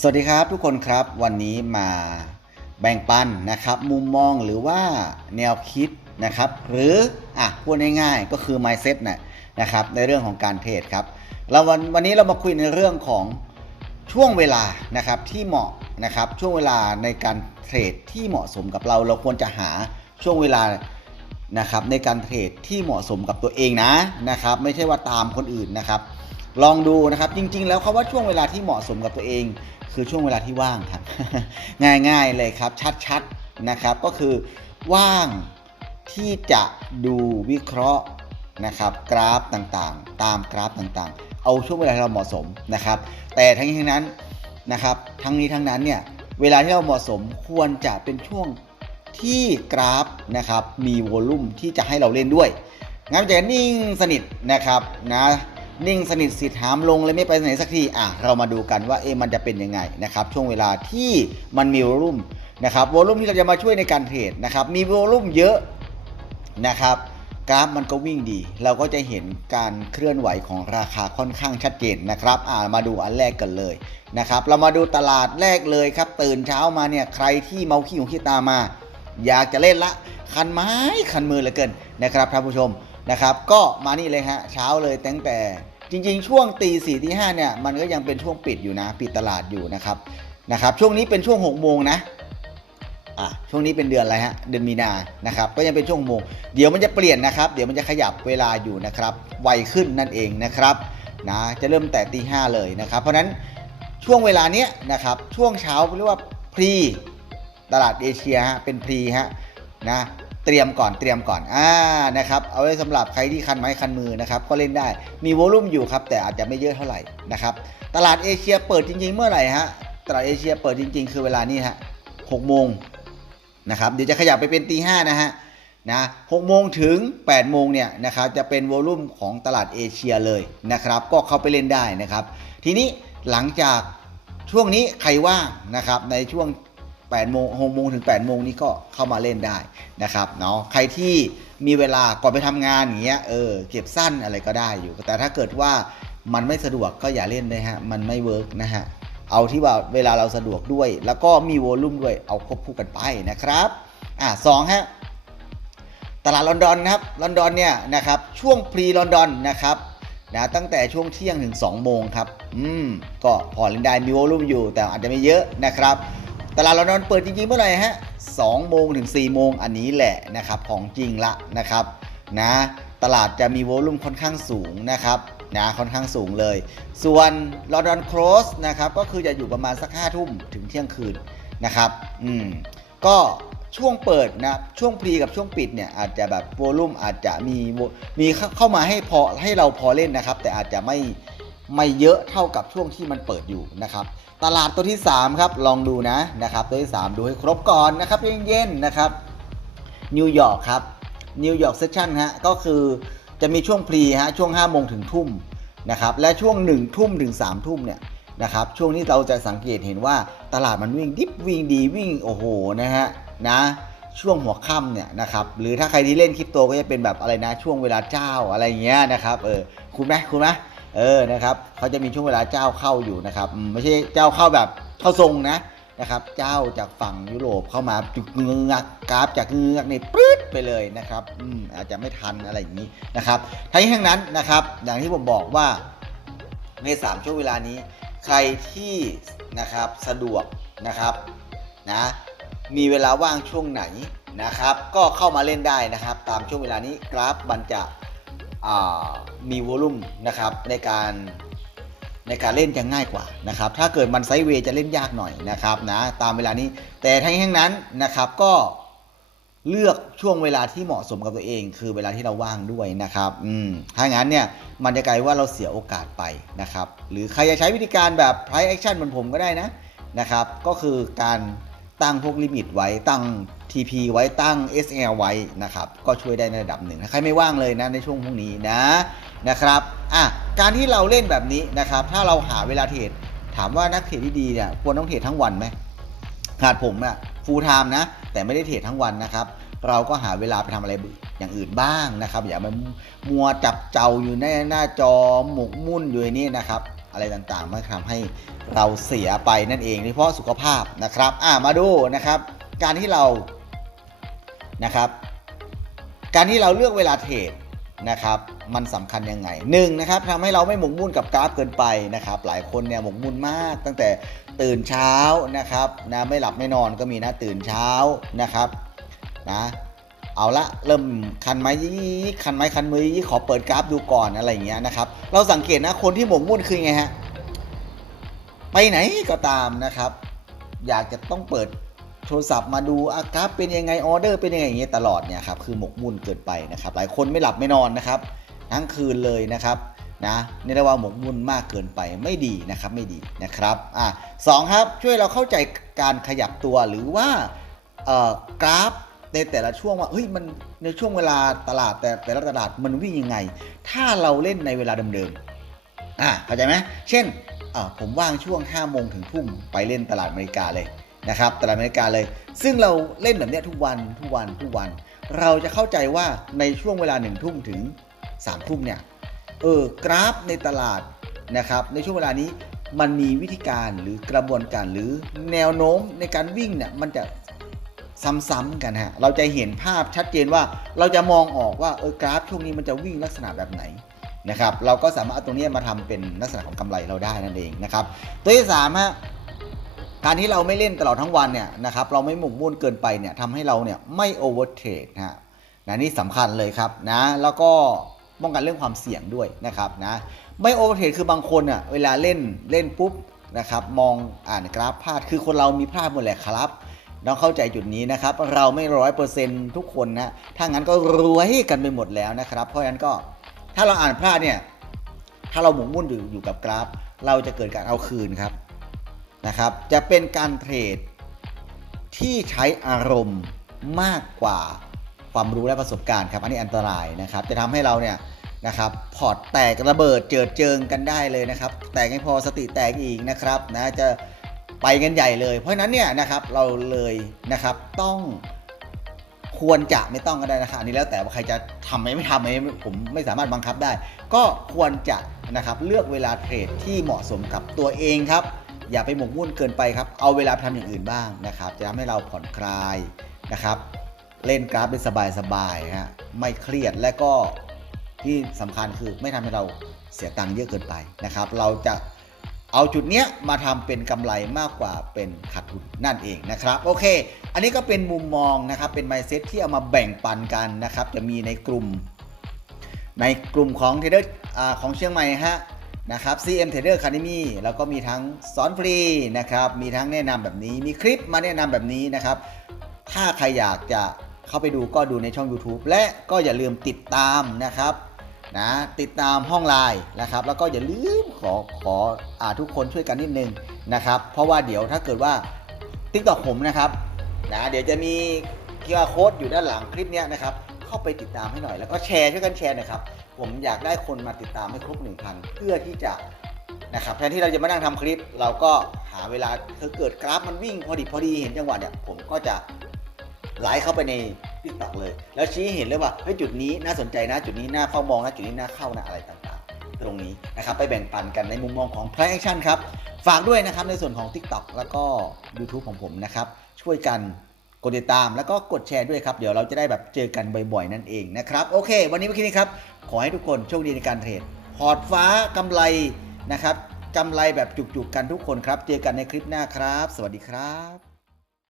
สวัสดีครับทุกคนครับวันนี้มาแบ่งปันนะครับ มุมมองหรือว่าแนวคิดนะครับ หรืออะพูดง่ายๆก็คือ mindset นะนะครับในเรื่องของการเทรดครับเราวันวันนี้เรามาคุยในเรื่องของช่วงเวลานะครับที่เหมาะนะครับช่วงเวลาในการเทรดที่เหมาะสมกับเรา เราควรจะหาช่วงเวลานะครับในการเทรดที่เหมาะสมกับตัวเองนะนะครับ ไม่ใช่ว่าตามคนอื่นนะครับ ลองดูนะครับจริงๆ แล้วคาว่าช่วงเวลาที่เหมาะสมกับตัวเอง คือช่วงเวลาที่ว่างครับ ง่ายๆเลยครับ ชัดๆนะครับ ก็คือว่างที่จะดูวิเคราะห์นะครับกราฟต่างๆ ตามกราฟต่างๆ เอาช่วงเวลาที่เราเหมาะสมนะครับ แต่ทั้งนี้ทั้งนั้นนะครับ ทั้งนี้ทั้งนั้นเนี่ยเวลาที่เราเหมาะสมควรจะเป็นช่วงที่กราฟนะครับมีวอลลุ่มที่จะให้เราเล่นด้วยงั้นมันจะนิ่งสนิทนะครับนะ นิ่งสนิทสิทธิ์หามลงเลยไม่ไปไหนสักทีอะเรามาดูกันว่าเอ๊ะมันจะเป็นยังไงนะครับช่วงเวลาที่มันมีวอลลุ่มนะครับวอลลุ่มที่เราจะมาช่วยในการเทรดนะครับมีวอลลุ่มเยอะนะครับกราฟมันก็วิ่งดี เราก็จะเห็นการเคลื่อนไหวของราคาค่อนข้างชัดเจนนะครับอ่ามาดูอันแรกกันเลยนะครับเรามาดูตลาดแรกเลยครับ ตื่นเช้ามาเนี่ยใครที่เมาขี้หูขี้ตามา อยากจะเล่นละ คันไม้คันมือเหลือเกินนะครับท่านผู้ชมนะครับ ก็มานี่เลยฮะเช้าเลยตั้งแต่ จริงๆ ช่วงตีสี่ตีห้าเนี่ยมันก็ยังเป็นช่วงปิดอยู่นะ ปิดตลาดอยู่นะครับนะครับช่วงนี้เป็นช่วง6กโมงนะอะช่วงนี้เป็นเดือนอะไรฮะเดือนมีนานะครับก็ยังเป็นช่วงโมงเดี๋ยวมันจะเปลี่ยนนะครับ เดี๋ยวมันจะขยับเวลาอยู่นะครับไวขึ้นนั่นเองนะครับนะจะเริ่มแต่ตีห้าเลยนะครับ เพราะฉะนั้นช่วงเวลาเนี้ยนะครับช่วงเช้าเรียกว่าพรีตลาดเอเชียฮะเป็นพรีฮะนะ เตรียมก่อนเตรียมก่อนอ่านะครับเอาไว้สำหรับใครที่คันไม้คันมือนะครับก็เล่นได้มีวอลุ่มอยู่ครับแต่อาจจะไม่เยอะเท่าไหร่นะครับตลาดเอเชียเปิดจริง ๆ เมื่อไหร่ฮะตลาดเอเชียเปิดจริง ๆ คือเวลานี้ฮะหกโมงนะครับเดี๋ยวจะขยับไปเป็นตีห้านะฮะนะหกโมงถึง8ปดโมงเนี่ยนะครับจะเป็นวอลุ่มของตลาดเอเชียเลยนะครับก็เข้าไปเล่นได้นะครับ ทีนี้หลังจากช่วงนี้ใครว่างนะครับในช่วง 8โมง6โมงถึง8โมงนี้ก็เข้ามาเล่นได้นะครับเนาะใครที่มีเวลาก่อนไปทำงานอย่างเงี้ยเออเก็บสั้นอะไรก็ได้อยู่ แต่ถ้าเกิดว่ามันไม่สะดวกก็อย่าเล่นเลยฮะมันไม่เวิร์กนะฮะเอาที่ว่าเวลาเราสะดวกด้วย แล้วก็มีวอลลุ่มด้วยเอาควบคู่กันไปนะครับอะสองฮะตลาดลอนดอนนะครับลอนดอนเนี่ยนะครับช่วงพรีลอนดอนนะครับนะตั้งแต่ช่วงเที่ยงถึง 2 โมงครับ อืม ก็พอเล่นได้มีวอลลุ่มอยู่ แต่อาจจะไม่เยอะนะครับ ตลาดลอนดอนเปิดจริงๆเมื่อไหร่ฮะ2โมงถึง4โมงอันนี้แหละนะครับของจริงละนะครับนะตลาดจะมีโวลุ่มค่อนข้างสูงนะครับนะค่อนข้างสูงเลย ส่วนลอนดอนโครสนะครับก็คือจะอยู่ประมาณสัก5ทุ่มถึงเที่ยงคืนนะครับอืมก็ช่วงเปิดนะช่วงพรีกับช่วงปิดเนี่ยอาจจะแบบโวลุ่มอาจจะมีมีเข้ามาให้พอให้เราพอเล่นนะครับ แต่อาจจะไม่ ไม่เยอะเท่ากับช่วงที่มันเปิดอยู่นะครับ ตลาดตัวที่ 3 ครับ ลองดูนะนะครับ ตัวที่ 3 ดูให้ครบก่อนนะครับเย็นๆนะครับนิวยอร์กครับนิวยอร์กเซสชั่นฮะก็คือจะมีช่วงพรีฮะช่วง5โมงถึงทุ่มนะครับและช่วง1ทุ่มถึง3ทุ่มเนี่ยนะครับช่วงนี้เราจะสังเกตเห็นว่าตลาดมันวิ่งดิฟวิ่งดีวิ่งโอ้โหนะฮะนะช่วงหัวค่ำเนี่ยนะครับหรือถ้าใครที่เล่นคริปโตก็จะเป็นแบบอะไรนะช่วงเวลาเจ้าอะไรเงี้ยนะครับเออคุณไหมคุณไหม เออนะครับเขาจะมีช่วงเวลาเจ้าเข้าอยู่นะครับไม่ใช่เจ้าเข้าแบบเข้าทรงนะนะครับ เจ้าจากฝั่งยุโรปเข้ามาจุกเงือกกราฟจากเงือกนี่ปื๊ดไปเลยนะครับอืมอาจจะไม่ทันอะไรอย่างนี้นะครับทั้งนี้ทั้งนั้นนะครับ อย่างที่ผมบอกว่าใน 3 ช่วงเวลานี้ ใครที่นะครับสะดวกนะครับนะมีเวลาว่างช่วงไหนนะครับ ก็เข้ามาเล่นได้นะครับ ตามช่วงเวลานี้กราฟมันจะ มีวอลุ่มนะครับในการในการเล่นจะง่ายกว่านะครับ ถ้าเกิดมันไซด์เวย์จะเล่นยากหน่อยนะครับนะตามเวลานี้ แต่ทั้งทั้งนั้นนะครับก็เลือกช่วงเวลาที่เหมาะสมกับตัวเอง คือเวลาที่เราว่างด้วยนะครับอืมถ้างั้นเนี่ยมันจะกลายว่าเราเสียโอกาสไปนะครับ หรือใครจะใช้วิธีการแบบ price action เหมือนผมก็ได้นะนะครับ ก็คือการตั้งพวกลิมิตไว้ตั้ง TP ไว้ตั้ง SL ไว้นะครับ ก็ช่วยได้ในระดับหนึ่งถ้าใครไม่ว่างเลยนะในช่วงพวกนี้นะนะครับอะการที่เราเล่นแบบนี้นะครับ ถ้าเราหาเวลาเทรดถามว่านักเทรดที่ดีเนี่ยควรต้องเทรดทั้งวันไหมขาดผมอะฟูลไทม์นะ แต่ไม่ได้เทรดทั้งวันนะครับ เราก็หาเวลาไปทำอะไรอย่างอื่นบ้างนะครับ อย่ามามัวจับเจ้าอยู่ในหน้าจอหมกมุ่นอยู่นนี้นะครับอะไรต่างๆมันทำให้เราเสียไปนั่นเองโดยเฉพาะสุขภาพนะครับ อ่ามาดูนะครับ การที่เรา นะครับ การที่เราเลือกเวลาเทรดนะครับ มันสำคัญยังไงหนึ่งนะครับทำให้เราไม่หมกมุ่นกับกราฟเกินไปนะครับ หลายคนเนี่ยหมกมุ่นมาก ตั้งแต่ตื่นเช้านะครับนะไม่หลับไม่นอนก็มีนะตื่นเช้านะครับนะเอาละเริ่มคันไม้ยี่คันไม้คันมือยี่ขอเปิดกราฟดูก่อนอะไรอย่างเงี้ยนะครับ เราสังเกตนะคนที่หมกมุ่นคือไงฮะไปไหนก็ตามนะครับ อยากจะต้องเปิด ทรศัพท์มาดูอากราฟเป็นยังไงออเดอร์เป็นยังไงอย่างเงี้ยตลอดเนี่ยครับคือหมกมุ่นเกินไปนะครับหลายคนไม่หลับไม่นอนนะครับทั้งคืนเลยนะครับนะนี่เรียกว่าหมกมุ่นมากเกินไปไม่ดีนะครับไม่ดีนะครับอะสองครับช่วยเราเข้าใจการขยับตัวหรือว่ากราฟในแต่ละช่วงว่าเฮ้ยมันในช่วงเวลาตลาดแต่แต่ละตลาดมันวิ่งยังไง ถ้าเราเล่นในเวลาเดิมๆอะเข้าใจไหมเช่นผมว่างช่วง5โมงถึงทุ่มไปเล่นตลาดอเมริกาเลย นะครับตลาดอเมริกาเลย ซึ่งเราเล่นแบบนี้ทุกวันทุกวันทุกวัน เราจะเข้าใจว่าในช่วงเวลาหนึ่งทุ่มถึงสามทุ่มเนี่ยเออกราฟในตลาดนะครับในช่วงเวลานี้มันมีวิธีการหรือกระบวนการหรือแนวโน้มในการวิ่งเนี่ยมันจะซ้ำๆกันฮะเราจะเห็นภาพชัดเจนว่าเราจะมองออกว่าเออกราฟช่วงนี้มันจะวิ่งลักษณะแบบไหนนะครับเราก็สามารถเอาตรงนี้มาทำเป็นลักษณะของกำไรเราได้นั่นเองนะครับตัวที่สามฮะ การที่เราไม่เล่นตลอดทั้งวันเนี่ยนะครับเราไม่หมกมุ่นเกินไปเนี่ยทำให้เราเนี่ยไม่โอเวอร์เทรดนะฮะนะนี่สำคัญเลยครับนะแล้วก็ป้องกันเรื่องความเสี่ยงด้วยนะครับนะไม่โอเวอร์เทรดคือบางคนอะเวลาเล่นเล่นปุ๊บนะครับมองอ่านกราฟพลาดคือคนเรามีพลาดหมดแหละครับต้องเข้าใจจุดนี้นะครับ เราไม่ร้อยเปอร์เซ็นต์ทุกคนนะถ้างั้นก็รวยกันไปหมดแล้วนะครับ เพราะฉะนั้นก็ถ้าเราอ่านพลาดเนี่ยถ้าเราหมกมุ่นอยู่อยู่กับกราฟ เราจะเกิดการเอาคืนครับ นะครับ จะเป็นการเทรดที่ใช้อารมณ์มากกว่าความรู้และประสบการณ์ครับ อันนี้อันตรายนะครับ จะทำให้เราเนี่ยนะครับพอร์ตแตกระเบิดเจิดเจิงกันได้เลยนะครับ แตกไม่พอสติแตกอีกนะครับนะจะไปกันใหญ่เลย เพราะฉะนั้นเนี่ยนะครับเราเลยนะครับต้องควรจะไม่ต้องก็ได้นะครับอันนี้แล้วแต่ว่าใครจะทำไหมไม่ทำไหมผมไม่สามารถบังคับได้ ก็ควรจะนะครับเลือกเวลาเทรดที่เหมาะสมกับตัวเองครับ อย่าไปหมกมุ่นเกินไปครับ เอาเวลาไปทำอย่างอื่นบ้างนะครับ จะทำให้เราผ่อนคลายนะครับ เล่นกราฟได้สบายๆฮะไม่เครียดและก็ที่สำคัญคือไม่ทำให้เราเสียตังค์เยอะเกินไปนะครับ เราจะเอาจุดเนี้ยมาทำเป็นกำไรมากกว่าเป็นขาดทุนนั่นเองนะครับ โอเค อันนี้ก็เป็นมุมมองนะครับ เป็น mindset ที่เอามาแบ่งปันกันนะครับ จะมีในกลุ่ม ในกลุ่มของเทเดอร์ของเชียงใหม่ฮะ นะครับ CM Trader Academy แล้วก็มีทั้งสอนฟรีนะครับ มีทั้งแนะนำแบบนี้ มีคลิปมาแนะนำแบบนี้นะครับ ถ้าใครอยากจะเข้าไปดูก็ดูในช่อง YouTube และก็อย่าลืมติดตามนะครับนะติดตามห้องไลน์นะครับ แล้วก็อย่าลืมขอขออาทุกคนช่วยกันนิดนึงนะครับ เพราะว่าเดี๋ยวถ้าเกิดว่า t ิ k t o k ผมนะครับนะเดี๋ยวจะมี QR code อยู่ด้านหลังคลิปนี้นะครับ เข้าไปติดตามให้หน่อย แล้วก็แชร์ช่วยกันแชร์นะครับ ผมอยากได้คนมาติดตามให้ครบ 1,000 เพื่อที่จะนะครับแทนที่เราจะมานั่งทำคลิป เราก็หาเวลาคือเกิดกราฟมันวิ่งพอดีพอดีเห็นจังหวะเนี่ยผมก็จะไลฟ์เข้าไปใน t ิ k t o k เลย แล้วชี้เห็นเลยว่าเฮ้ยจุดนี้น่าสนใจนะจุดนี้น่าเฝ้ามองนะจุดนี้น่าเข้านะอะไรต่างๆ ตรงนี้นะครับไปแบ่งปันกันในมุมมองของ Play Action ครับ ฝากด้วยนะครับในส่วนของ TikTok แล้วก็ YouTube ของผมนะครับช่วยกัน กดติดตามแล้วก็กดแชร์ด้วยครับ เดี๋ยวเราจะได้แบบเจอกันบ่อยๆ นั่นเองนะครับ โอเค วันนี้เมื่อกี้นี้ครับ ขอให้ทุกคนโชคดีในการเทรดพอร์ตฟ้ากำไรนะครับกำไรแบบจุกๆกันทุกคนครับ เจอกันในคลิปหน้าครับ สวัสดีครับ